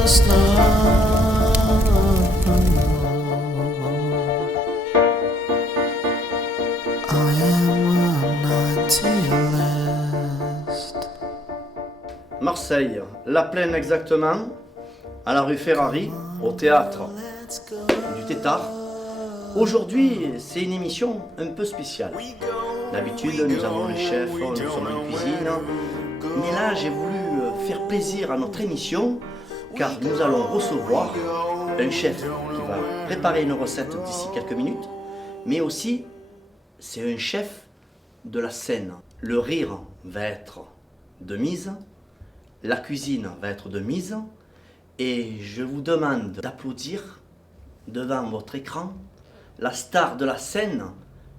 must know I am not to your list. Marseille, La Plaine exactement, à la rue Ferrari, au théâtre du Tétard. Aujourd'hui, c'est une émission un peu spéciale. D'habitude, nous avons les chefs, nous sommes en cuisine. Mais là, j'ai voulu faire plaisir à notre émission, car nous allons recevoir un chef qui va préparer une recette d'ici quelques minutes, mais aussi, c'est un chef de la scène. Le rire va être de mise, la cuisine va être de mise, et je vous demande d'applaudir devant votre écran la star de la scène,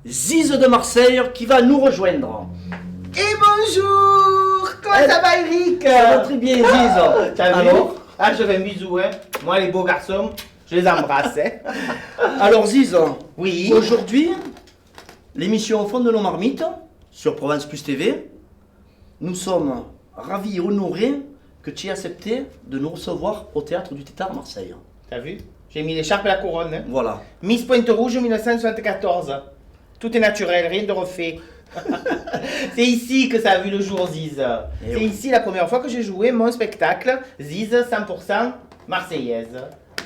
Ziz de Marseille, qui va nous rejoindre. Et bonjour! Comment ça va, Eric? Ça va très bien, Ziz. T'as vu? Ah, je fais un bisou, hein. Moi, les beaux garçons, je les embrasse, hein. Alors, Ziz, Oui. aujourd'hui, l'émission Au fond de nos marmites, sur Provence Plus TV, nous sommes ravis et honorés que tu aies accepté de nous recevoir au Théâtre du Tétard à Marseille. T'as vu? J'ai mis l'écharpe et la couronne, hein. Voilà. Miss Pointe-Rouge 1974. Tout est naturel, rien de refait. C'est ici que ça a vu le jour, Ziz. C'est oui. ici la première fois que j'ai joué mon spectacle, Ziz 100% marseillaise.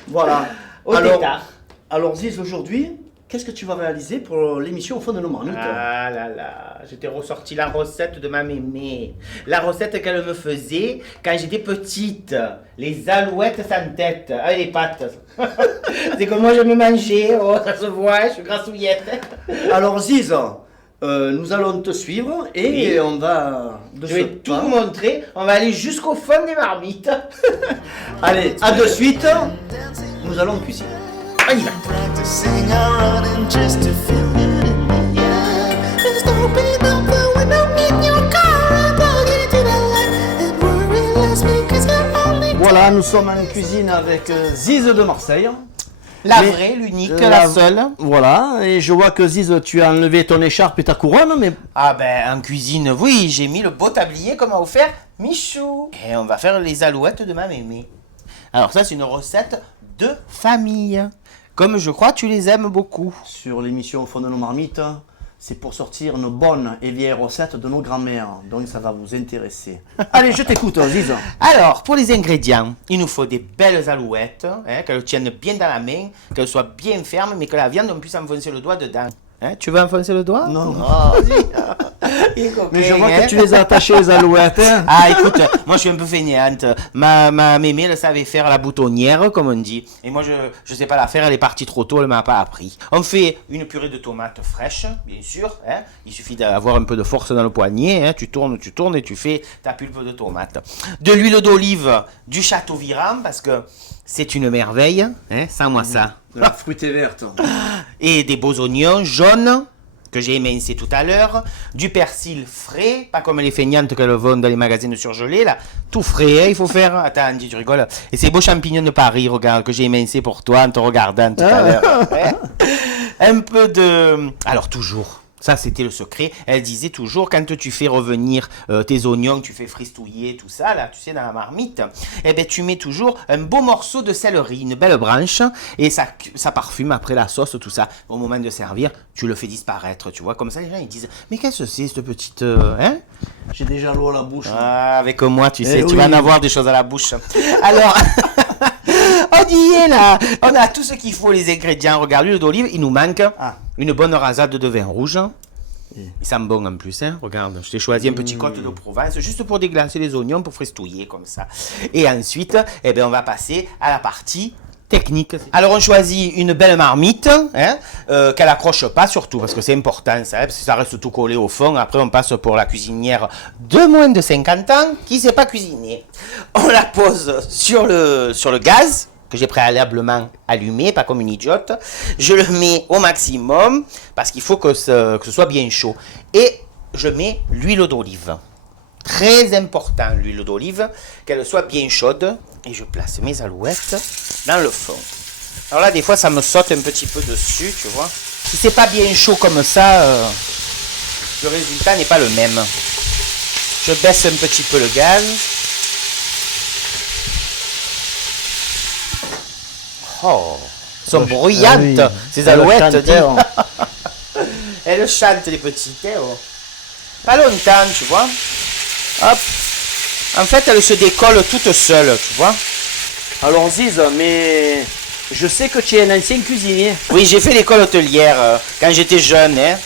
Voilà. Au Tétard. Alors, Ziz, aujourd'hui, qu'est-ce que tu vas réaliser pour l'émission Au fond de nos marmites? Ah là là, je t'ai ressorti la recette de ma mémé. La recette qu'elle me faisait quand j'étais petite. Les alouettes sans tête, avec les pattes. C'est comme moi je me mangeais, oh ça se voit, je suis grassouillette. Alors, Ziz, nous allons te suivre et Oui. on va... de Je vais ce tout pas- vous montrer, on va aller jusqu'au fond des marmites. Allez, à de suite, nous allons cuisiner. On y va. Practicing our running just to feel good in the air. Just open up the window in your car and plug it into the light and worry less because you're only. Voilà, nous sommes en cuisine avec Ziz de Marseille. La Mais, vraie, l'unique, la- la seule. Voilà, et je vois que Ziz, tu as enlevé ton écharpe et ta couronne, mais... Ah ben en cuisine, oui, j'ai mis le beau tablier comme a offert Michou. Et on va faire les alouettes de ma mémé. Alors ça c'est une recette de famille. Comme je crois tu les aimes beaucoup. Sur l'émission Au fond de nos marmites, c'est pour sortir nos bonnes et vieilles recettes de nos grands-mères. Donc ça va vous intéresser. Allez, je t'écoute, Ziz. Alors pour les ingrédients, il nous faut des belles alouettes, hein, qu'elles tiennent bien dans la main, qu'elles soient bien fermes, mais que la viande on puisse enfoncer le doigt dedans. Hein, tu veux enfoncer le doigt? Non. Oh, vas-y. Il est coquin, Mais je vois hein. que tu les as attachées les alouettes. Hein. Ah écoute, moi je suis un peu fainéante. Ma mémé elle savait faire la boutonnière comme on dit. Et moi je sais pas la faire, elle est partie trop tôt, elle m'a pas appris. On fait une purée de tomates fraîches, bien sûr. Hein. Il suffit d'avoir un peu de force dans le poignet. Hein. Tu tournes et tu fais ta pulpe de tomate. De l'huile d'olive, du Châteauviram parce que c'est une merveille. Hein. Sans moi ça. De la fruitée verte. Et des beaux oignons jaunes que j'ai émincés tout à l'heure, du persil frais, pas comme les feignantes que le vendent dans les magasins de surgelés, là, tout frais, hein, il faut faire, attends Andy, tu rigoles, et ces beaux champignons de Paris, regarde, que j'ai émincés pour toi en te regardant tout à l'heure. Ouais. Un peu de... Alors toujours, ça c'était le secret, elle disait toujours, quand tu fais revenir tes oignons, tu fais fristouiller tout ça, là, tu sais, dans la marmite, eh ben tu mets toujours un beau morceau de céleri, une belle branche, et ça parfume après la sauce, tout ça. Au moment de servir, tu le fais disparaître, tu vois, comme ça les gens ils disent, mais qu'est-ce que c'est cette petite... hein? J'ai déjà l'eau à la bouche. Ah, avec moi, tu sais, Eh tu oui. vas en avoir des choses à la bouche. Alors... On y est là, on a tout ce qu'il faut, les ingrédients. Regarde, l'huile d'olive, il nous manque une bonne rasade de vin rouge. Il sent bon en plus, hein. Regarde, je t'ai choisi un petit côte de Provence juste pour déglacer les oignons, pour fristouiller comme ça. Et ensuite, eh ben, on va passer à la partie technique. Alors on choisit une belle marmite, hein, qu'elle accroche pas surtout, parce que c'est important ça, hein, parce que ça reste tout collé au fond. Après on passe pour la cuisinière de moins de 50 ans qui sait pas cuisiner. On la pose sur le gaz, que j'ai préalablement allumé, pas comme une idiote. Je le mets au maximum, parce qu'il faut que ce soit bien chaud. Et je mets l'huile d'olive. Très important, l'huile d'olive, qu'elle soit bien chaude. Et je place mes alouettes dans le fond. Alors là, des fois, ça me saute un petit peu dessus, tu vois. Si c'est pas bien chaud comme ça, le résultat n'est pas le même. Je baisse un petit peu le gaz. Oh, elles sont bruyantes, oui. ces Elles alouettes. chantent, Dis. hein. Elles chantent, les petites. Hein, oh. Pas longtemps, tu vois. Hop. En fait, elles se décollent toutes seules, tu vois. Alors Ziz, mais je sais que tu es un ancien cuisinier. Oui, j'ai fait l'école hôtelière quand j'étais jeune. Hein.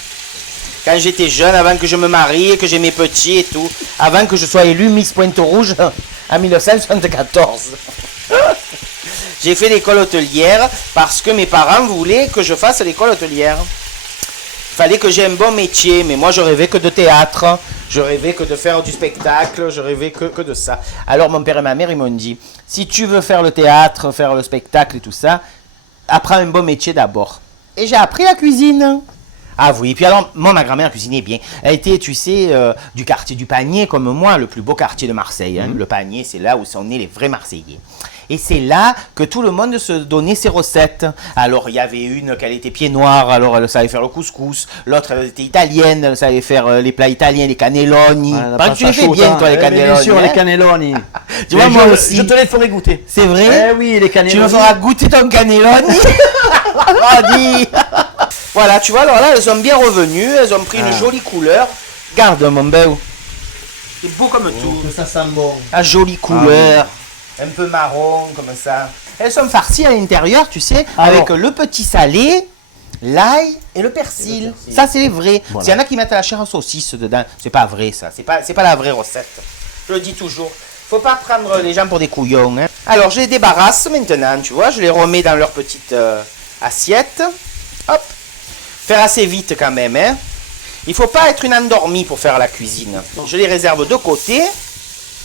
Quand j'étais jeune, avant que je me marie, que j'ai mes petits et tout. Avant que je sois élu Miss Pointe-Rouge en 1974. J'ai fait l'école hôtelière parce que mes parents voulaient que je fasse l'école hôtelière. Il fallait que j'ai un bon métier, mais moi je rêvais que de théâtre, je rêvais que de faire du spectacle, je rêvais que de ça. Alors mon père et ma mère ils m'ont dit, si tu veux faire le théâtre, faire le spectacle et tout ça, apprends un bon métier d'abord. Et j'ai appris la cuisine. Ah oui, puis alors, moi, ma grand-mère cuisinait bien. Elle était, tu sais, du quartier du Panier, comme moi, le plus beau quartier de Marseille. Hein. Le Panier, c'est là où sont nés les vrais Marseillais. Et c'est là que tout le monde se donnait ses recettes. Alors, il y avait une qui était pied noir, alors elle savait faire le couscous. L'autre, elle était italienne, elle savait faire les plats italiens, les cannelloni. Paraît que tu les fais bien, toi, les cannelloni. Bien sûr, hein. les cannelloni. Tu vois, moi aussi. Je te les ferai goûter. C'est vrai? Eh oui, les cannelloni. Tu me feras goûter ton cannelloni. Vas-y. Voilà, tu vois, alors là, elles sont bien revenues, elles ont pris une jolie couleur. Garde, mon beau. C'est beau comme tout. Que ça sent bon. La jolie couleur, un peu marron, comme ça. Elles sont farcies à l'intérieur, tu sais, avec le petit salé, l'ail et le persil. Ça, c'est les vrais. Voilà. S'il y en a qui mettent la chair en saucisse dedans, c'est pas vrai, ça. C'est pas la vraie recette. Je le dis toujours. Faut pas prendre les gens pour des couillons. Hein. Alors, je les débarrasse maintenant, tu vois. Je les remets dans leur petite assiette. Hop. Faire assez vite quand même. Hein. Il faut pas être une endormie pour faire la cuisine. Je les réserve de côté.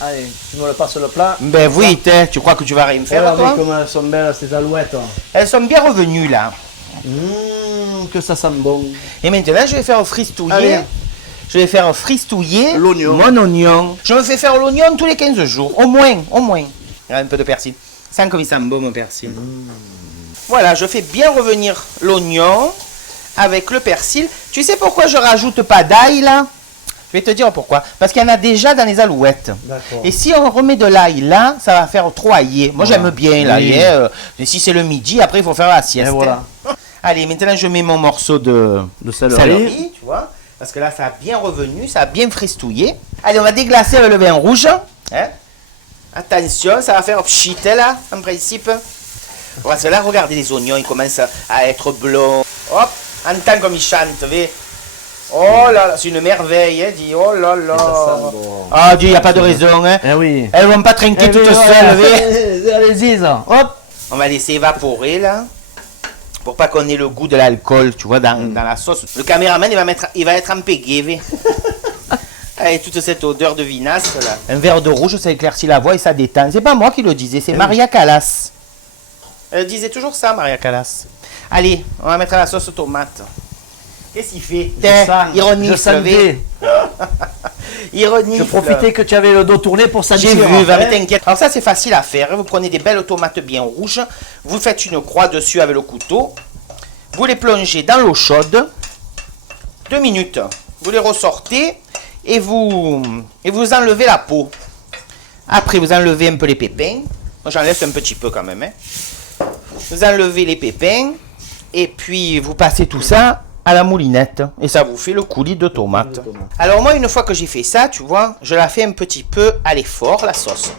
Allez, tu me le passes le plat. Ben oui, tu crois que tu vas rien faire, Regardez toi? comme elles sont belles ces alouettes. Elles sont bien revenues, là. Que ça sent bon. Et maintenant, je vais faire fristouiller. Allez. Je vais faire fristouiller L'oignon. mon oignon. Je me fais faire l'oignon tous les 15 jours. Au moins, au moins. Il y a un peu de persil. Sens comme il sent bon, mon persil. Voilà, je fais bien revenir l'oignon avec le persil. Tu sais pourquoi je rajoute pas d'ail, là? Je vais te dire pourquoi. Parce qu'il y en a déjà dans les alouettes. D'accord. Et si on remet de l'ail là, ça va faire trop aillé. Moi, j'aime bien l'ail. Oui. Hein. Mais si c'est le midi, après, il faut faire la sieste. Et voilà. Allez, maintenant, je mets mon morceau de céleri. tu vois. Parce que là, ça a bien revenu, ça a bien fristouillé. Allez, on va déglacer avec le vin rouge. Hein. Attention, ça va faire pchit, là, en principe. Parce que là, regardez les oignons, ils commencent à être blonds. Hop, entends comme ils chantent, vous. Oh là là, c'est une merveille, hein, dis, oh là là. Ça sent bon. Ah, Dieu, il n'y a pas de raison, hein. Eh oui. Elles vont pas trinquer toutes seules, vous. Allez-y, ça. Hop, on va laisser évaporer, là. Pour pas qu'on ait le goût de l'alcool, tu vois, dans la sauce. Le caméraman, il va être empégué, vous. Avec toute cette odeur de vinasse, là. Un verre de rouge, ça éclaircit la voix et ça détend. C'est pas moi qui le disais, c'est Maria Callas. Elle disait toujours ça, Maria Callas. Allez, on va mettre la sauce tomate. Qu'est-ce qu'il fait? Ironie, Je sentais. Ironie. Je profitais que tu avais le dos tourné pour ça. J'ai vu, mais t'inquiète. Alors ça, c'est facile à faire. Vous prenez des belles tomates bien rouges. Vous faites une croix dessus avec le couteau. Vous les plongez dans l'eau chaude. 2 minutes. Vous les ressortez et vous enlevez la peau. Après, vous enlevez un peu les pépins. Moi, j'en laisse un petit peu quand même. Hein. Vous enlevez les pépins et puis vous passez tout ça à la moulinette et ça vous fait le coulis de tomate. Alors moi, une fois que j'ai fait ça, tu vois, je la fais un petit peu à l'effort, la sauce.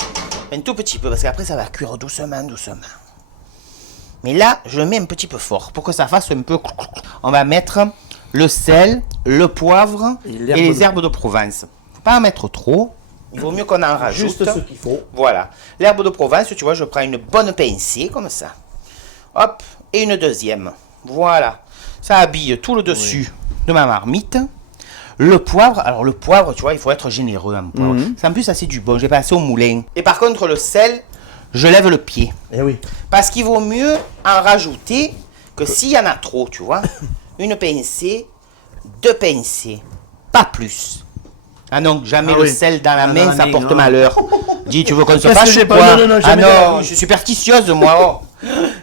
Un tout petit peu, parce qu'après ça va cuire doucement, doucement. Mais là, je le mets un petit peu fort pour que ça fasse un peu... On va mettre le sel, le poivre et les herbes de Provence. Faut pas en mettre trop. Il vaut mieux qu'on en rajoute. Juste ce qu'il faut. Voilà. L'herbe de Provence, tu vois, je prends une bonne pincée comme ça. Hop, et une deuxième. Voilà. Ça habille tout le dessus de ma marmite. Le poivre, alors le poivre, tu vois, il faut être généreux en poivre. En plus, ça c'est du bon, j'ai passé au moulin. Et par contre, le sel, je lève le pied. Eh oui. Parce qu'il vaut mieux en rajouter que s'il y en a trop, tu vois. Une pincée, 2 pincées, pas plus. Ah non, jamais le sel dans la main, ça porte malheur. Dis, tu veux qu'on se fâche ou quoi? Ah non, je suis superstitieuse, moi. Oh.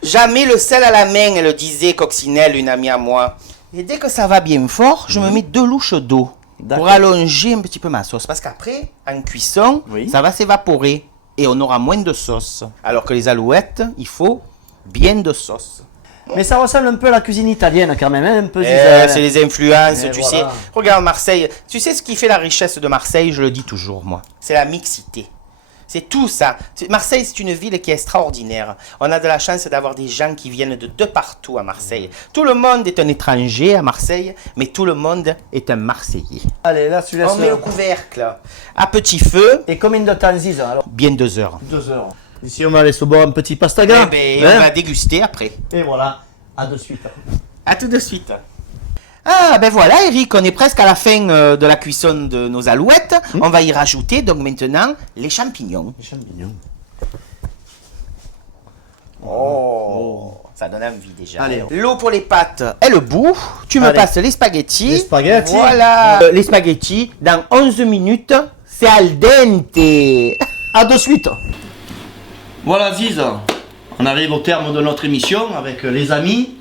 Jamais le sel à la main, elle disait Coccinelle, une amie à moi. Et dès que ça va bien fort, je me mets 2 louches d'eau pour allonger un petit peu ma sauce. Parce qu'après, en cuisson, ça va s'évaporer et on aura moins de sauce. Alors que les alouettes, il faut bien de sauce. Mais ça ressemble un peu à la cuisine italienne quand même, hein, un peu C'est les influences, Et tu voilà. sais. Regarde Marseille. Tu sais ce qui fait la richesse de Marseille, je le dis toujours, moi. C'est la mixité. C'est tout ça. Marseille, c'est une ville qui est extraordinaire. On a de la chance d'avoir des gens qui viennent de partout à Marseille. Tout le monde est un étranger à Marseille, mais tout le monde est un Marseillais. Allez, là, tu laisses. On met au couvercle, à petit feu, Et combien de temps, Ziz alors? bien 2 heures. 2 heures. Ici, on va aller se boire un petit pastaga. Eh ben, Hein on va déguster après. Et voilà, à de suite. À tout de suite. Ah, ben voilà, Eric, on est presque à la fin de la cuisson de nos alouettes. On va y rajouter donc maintenant les champignons. Les champignons. Oh, ça donne envie déjà. Allez. L'eau pour les pâtes et le bout. Tu me Allez. passes les spaghettis. Les spaghettis. Voilà. Les spaghettis, dans 11 minutes, c'est al dente. À de suite. Voilà Ziz, on arrive au terme de notre émission avec les amis.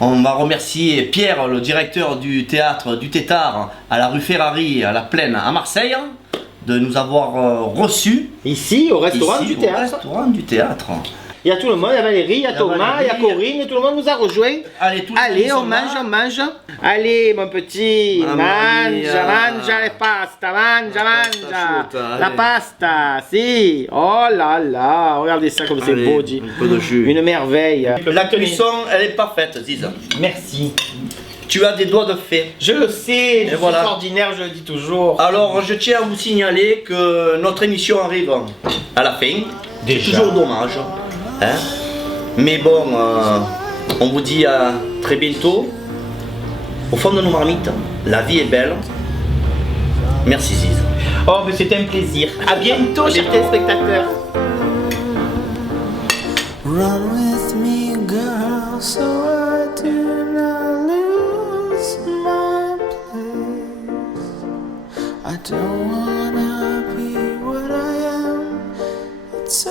On va remercier Pierre, le directeur du théâtre du Tétard à la rue Ferrari, à la Plaine, à Marseille, de nous avoir reçus Ici, au restaurant ici, du au théâtre. restaurant du théâtre. Il y a tout le monde, il y a Valérie, il y a Il y a Thomas, il y a Valérie. Corinne, tout le monde nous a rejoints. Allez, tous les Allez, amis on sont là. mange, on mange. Allez, mon petit, Mamma mange, mia. mange les pasta, mange, La mange. pasta chaude, La allez. pasta, si. Oh là là, regardez ça comme c'est Allez, beau, Di. un peu de jus. Une merveille. La cuisson, elle est parfaite, Ziz. Merci. Tu as des doigts de fée. Je le sais, je suis voilà. ordinaire, je le dis toujours. Alors, je tiens à vous signaler que notre émission arrive à la fin. Déjà. C'est toujours dommage. Hein. Mais bon, on vous dit à très bientôt. Au fond de nos marmites, la vie est belle. Merci Ziz. Oh, mais c'était un plaisir. À bientôt, chers téléspectateurs. Run with me, girl, so I do not lose my place. I don't wanna be what I am. It's